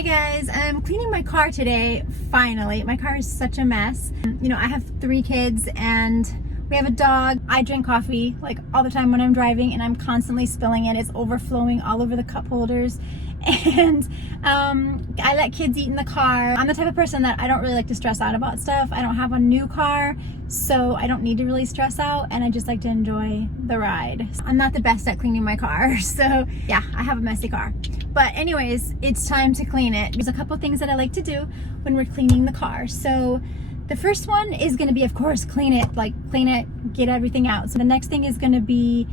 Hi guys, I'm cleaning my car today, finally. My car is such a mess. You know, I have 3 kids and we have a dog. I drink coffee like all the time when I'm driving and I'm constantly spilling it. It's overflowing all over the cup holders. And I let kids eat in the car. I'm the type of person that I don't really like to stress out about stuff. I don't have a new car, so I don't need to really stress out, and I just like to enjoy the ride. I'm not the best at cleaning my car, so yeah, I have a messy car. But anyways, it's time to clean it. There's a couple things that I like to do when we're cleaning the car. So the first one is gonna be, of course, clean it, get everything out. So the next thing is gonna be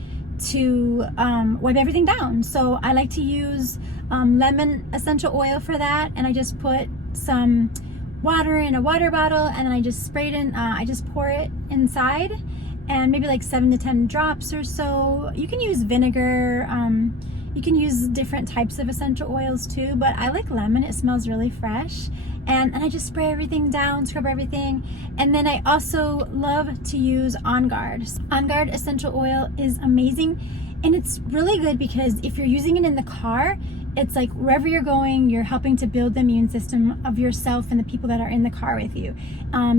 to wipe everything down. So I like to use lemon essential oil for that, and I just put some water in a water bottle and then I just spray it in, I just pour it inside, and maybe like 7 to 10 drops or so. You can use vinegar, you can use different types of essential oils too, but I like lemon. It smells really fresh. And I just spray everything down, scrub everything. And then I also love to use On Guard. On Guard essential oil is amazing. And it's really good because if you're using it in the car, it's like wherever you're going, you're helping to build the immune system of yourself and the people that are in the car with you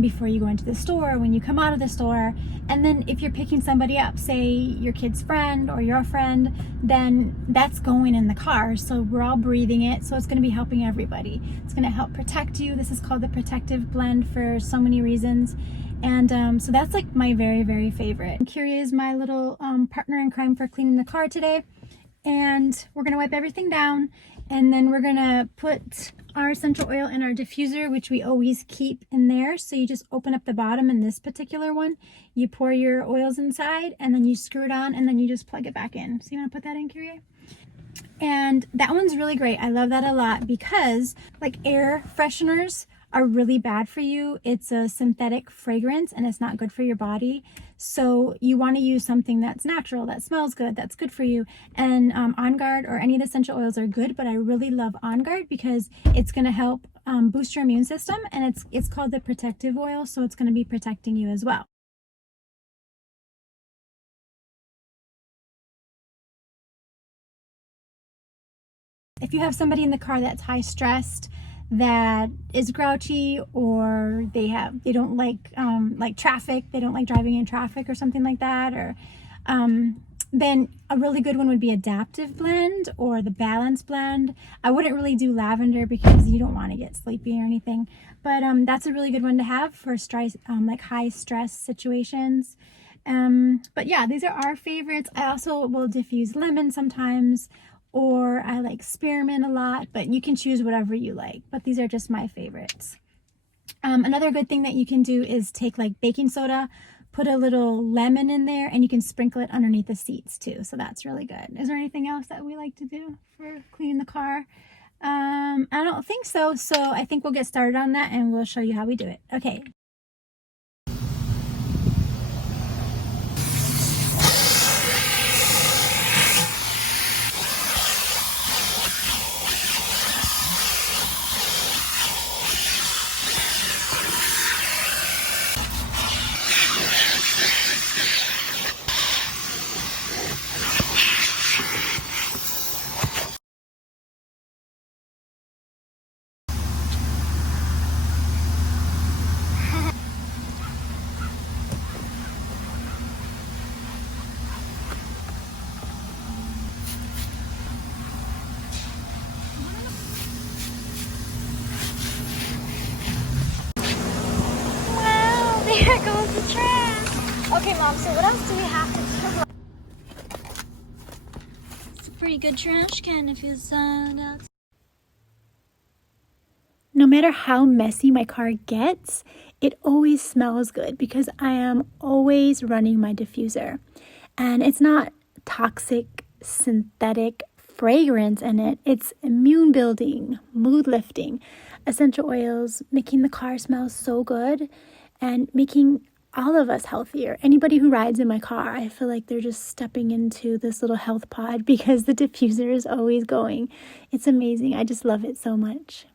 before you go into the store, when you come out of the store. And then if you're picking somebody up, say your kid's friend or your friend, then that's going in the car. So we're all breathing it. So it's going to be helping everybody. It's going to help protect you. This is called the protective blend for so many reasons. And so that's like my very, very favorite. Kyrie is my little partner in crime for cleaning the car today. And we're gonna wipe everything down, and then we're gonna put our essential oil in our diffuser, which we always keep in there. So you just open up the bottom in this particular one, you pour your oils inside, and then you screw it on, and then you just plug it back in. So you wanna put that in, Kyrie? And that one's really great. I love that a lot because like air fresheners are really bad for you. It's a synthetic fragrance and it's not good for your body. So you want to use something that's natural, that smells good, that's good for you. And On Guard or any of the essential oils are good, but I really love On Guard because it's going to help boost your immune system, and it's called the protective oil, so it's going to be protecting you as well. If you have somebody in the car that's high stressed, that is grouchy, or they don't like traffic, they don't like driving in traffic or something like that, or then a really good one would be Adaptive Blend or the Balance Blend. I wouldn't really do lavender because you don't want to get sleepy or anything, but that's a really good one to have for stress, like high stress situations. But yeah, these are our favorites. I also will diffuse lemon sometimes, or I like spearmint a lot, but you can choose whatever you like. But these are just my favorites. Another good thing that you can do is take like baking soda, put a little lemon in there, and you can sprinkle it underneath the seats too. So that's really good. Is there anything else that we like to do for cleaning the car? I don't think so. So I think we'll get started on that and we'll show you how we do it. Okay. There goes the trash. Okay, Mom, so what else do we have to do? It's a pretty good trash can if it's outside. No matter how messy my car gets, it always smells good because I am always running my diffuser. And it's not toxic, synthetic fragrance in it. It's immune building, mood lifting, essential oils, making the car smell so good and making all of us healthier. Anybody who rides in my car, I feel like they're just stepping into this little health pod because the diffuser is always going. It's amazing. I just love it so much.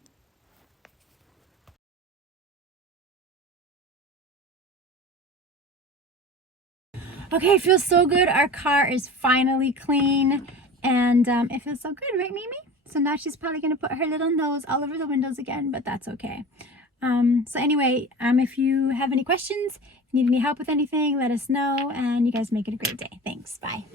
Okay, it feels so good. Our car is finally clean, and it feels so good, right, Mimi? So now she's probably going to put her little nose all over the windows again, but that's okay. So anyway, if you have any questions, need any help with anything, let us know, and you guys make it a great day. Thanks. Bye.